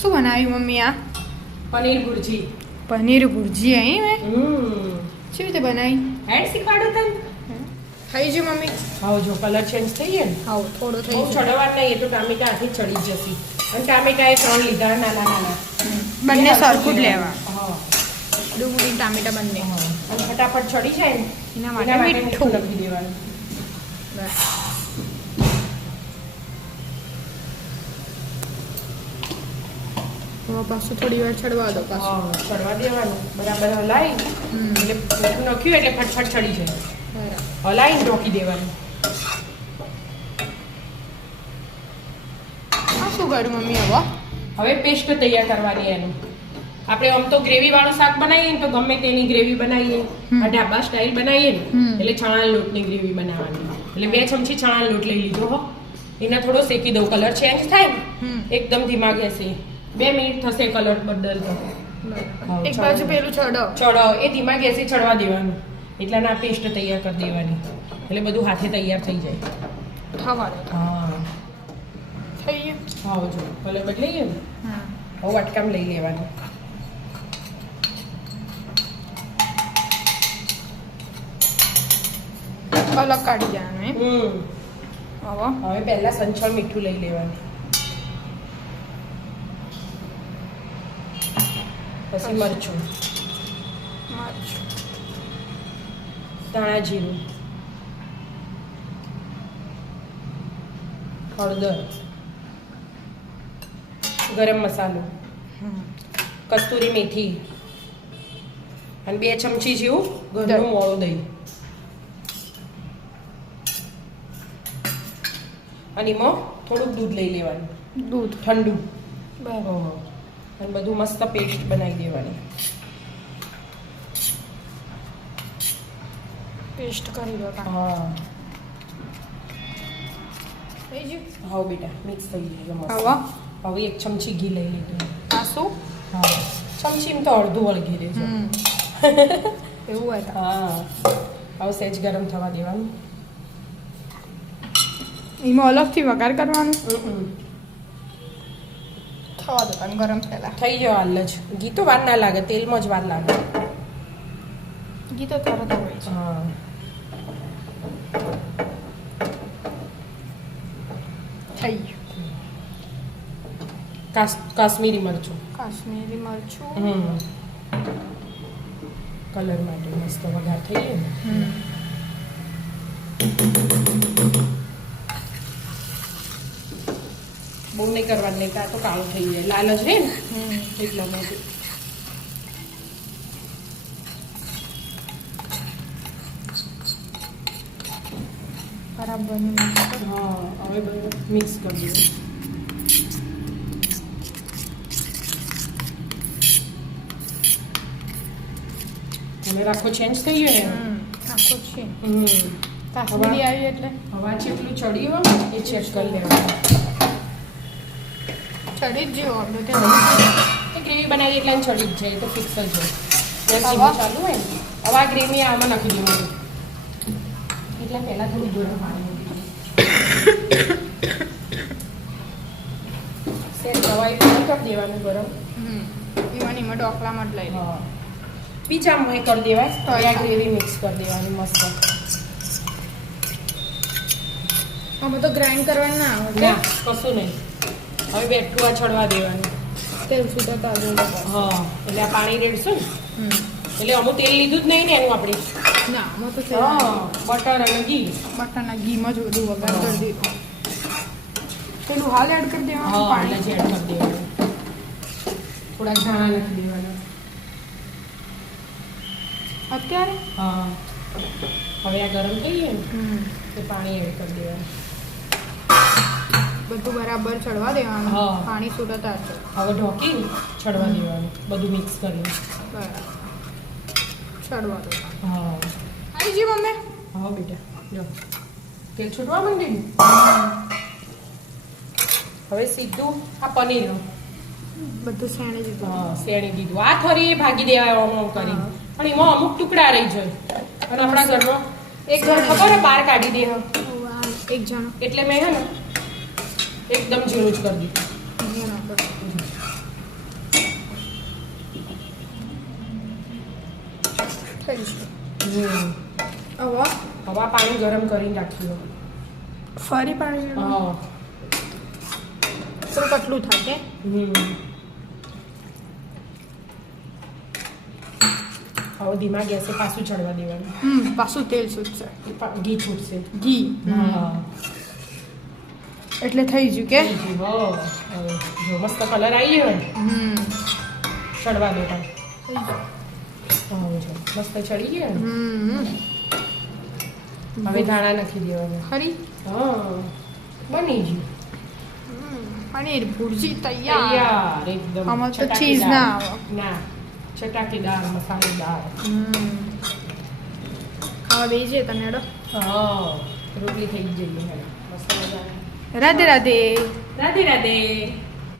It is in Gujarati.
શું બનાવ્યું મમ્મી આ? પનીર ભુરજી. પનીર ભુરજી અહીં મેં કેવી રીતે બનાવી? હેડ શીખવાડો તને. થઈ ગયું મમ્મી? હા જો કલર ચેન્જ થઈ ગયા ને. હા થોડો થઈ બહુ ગયો. ચડવા નહીં, એ તો ટામેટા હાથી ચડી જ જશે. અને ટામેટા એ 3 લીધા નાના નાના. બંને સરખું જ લેવા. હા ડુંગળી ટામેટા બંને. અને ફટાફટ ચડી જાય ને એના એના માટે માટે મીઠું. મીઠું નાખી દેવાનું. હવે પાછું થોડી વાર ચડવા દો પાછું. હા ચડવા દેવાનું બરાબર હલાઈ એટલે મીઠું નાખ્યું એટલે ફટફટ ચડી જાય. બરાબર. હલાઈને ઢોકી દેવાનું. આ શું કર્યું મમ્મી હવે? હવે પેસ્ટ તૈયાર કરવાની એનું. આપણે આમ તો ગ્રેવી વાળું શાક બનાવીએ ને તો ગમે તેની ગ્રેવી બનાવીએ, આ ઢાબા સ્ટાઇલ બનાવીએ ને એટલે ચણાના લોટની ગ્રેવી બનાવવાની. એટલે 2 ચમચી ચણાનો લોટ લઈ લીધો હો. એને થોડો શેકી દઉં, કલર ચેન્જ થાય ને એકદમ ધીમા ગેસે 2 મિનિટ થશે કલર બદલતો. એક બાજુ પેલું ચડો. ચડો એ ધીમા ગેસે ચડવા દેવાનું. એટલાના પેસ્ટ તૈયાર કરી દેવાની એટલે બધું હાથે તૈયાર થઈ જાય. થવા દો. હા થઈ ગયું. હા જો કલર બદલાઈ ગયો ને. હા. હવે વાટકામ લઈ લેવાનું. અલગ કાઢી દેવાનું એમ. હવે હવે પહેલા સંચળ મીઠું લઈ લેવાનું, પછી મરચું, મરચું, ધાણા જીરું, હળદર, ગરમ મસાલો, કસ્તુરી મેથી અને 2 ચમચી જેવું ઘરનું મોળું દહીં. અને એમાં થોડુંક દૂધ લઈ લેવાનું, દૂધ ઠંડુ. બરાબર. અને બધું મસ્ત પેસ્ટ બનાવી દેવાની. પેસ્ટ કરી દો. હા થઈ ગયું. હા બેટા મિક્સ થઈ ગયું મસ્ત. હવે હવે 1 ચમચી ઘી લઈ લીધું. આ શું? હા ચમચીમાં તો અડધું વળગી રહે છે. એવું હોય. હા હવે સહેજ ગરમ થવા દેવાનું. એમાં અલગથી વઘાર કરવાનું. થવા દો તમે ગરમ પહેલા. થઈ ગયો હાલ જ. ઘી તો વાર ના લાગે, તેલમાં જ વાર લાગે. ઘી તો તરત હોય છે. હા થઈ ગયું. કાશ્મીરી મરચું કાશ્મીરી મરચું. કલર માટે મસ્ત વઘાર થઈ ગયો ને. બહુ નહીં કરવાનું, નહીં તો આ તો કાળું થઈ જાય, લાલ જ રહે ને એટલા માટે. બરાબર. હા હવે બધું મિક્સ કરી દઈએ. હવે રાખો ચેન્જ થઈ ગયો ને. આખો છે. કાશ્મીરી આવી એટલે હવા જેટલું ચડ્યું એ ચેક કરી લેવાનું. ચડી જ જેવો આપણે તો ગ્રેવી બનાવી એટલે ચડી જ જાય, તો ફિક્સ જ હોય. ગેસ ધીમો ચાલુ હોય ને હવે આ ગ્રેવી આમાં નાખી દેવાનું. એટલે પહેલાં થોડું ગરમ પાણી મૂકી સેટ દવાઈ કરી દેવાનું ગરમ. એમાં ઢોકળામાં જ લઈ લે. હા બીજામાં એ કરી દેવાય તો આ ગ્રેવી મિક્સ કરી દેવાની મસ્ત. આમાં તો ગ્રાઇન્ડ કરવાનું ના આવે. ના કશું નહીં. હવે બેઠું આ ચડવા દેવાનું. તેલ છૂટા તાજું. હા એટલે આ પાણી રેડશું ને એટલે અમુક તેલ લીધું જ નહીં ને એનું આપણે. ના આમાં તો બટર અને ઘી. બટાના ઘીમાં જ બધું વઘાર કરી દીધું. પેલું હાલ એડ કરી દેવાનું. હા પાણી એટલે જ એડ કરી દેવાનું. થોડાક ધાણા નાખી દેવાના. અત્યારે હા હવે આ ગરમ થઈ ગયું ને તો પાણી એડ કરી દેવાનું. બધું બરાબર ચડવા દેવાનું. હા. પાણી છૂટતા છે. હવે ઢોકી ચડવા દેવાનું બધું મિક્સ કરીને. બરાબર ચડવા દો. હા આવી જી મમ્મી. હા બેટા જો તેલ છૂટવા માંડ્યું ને. હવે સીધું આ પનીર બધું શેણી દીધું. હા શેણી દીધું. આ થોડી ભાગી દેવાય આમ કરી પણ એમાં અમુક ટુકડા રહી જાય. અને આપણા ઘરમાં એક જણ ખબર હે બહાર કાઢી દે. એક જણ એટલે મેં હે ને એકદમ ઝીણું જ કરી દીધું. થઈ છે. હમ હવે હવે આ પાણી ગરમ કરીને રાખ્યું. ફરી પાણી હા થોડું પતલું થાય કે હવે ધીમા ગેસે પાછું ચડવા દેવાનું. પાછું તેલ છૂટશે, ઘી છૂટશે. ઘી. હા એટલે થઈ ગયું કે થઈ ગયું. હવે જો મસ્ત કલર આવી ગયો ને, ચડવા દો પણ. હા જો મસ્ત ચડી ગયા ને. હવે ધાણા નાખી દેવાના. ખરી હા બની ગયું. પનીર ભુરજી તૈયાર. તૈયાર એકદમ. આમાં તો ચીઝ ના આવે. ના ચટાકેદાર મસાલેદાર. ખાવા બેસીએ તમે હેડો. હા રોટલી થઈ જ જઈએ. મસ્ત મજા. રાધે રાધે. રાધે રાધે.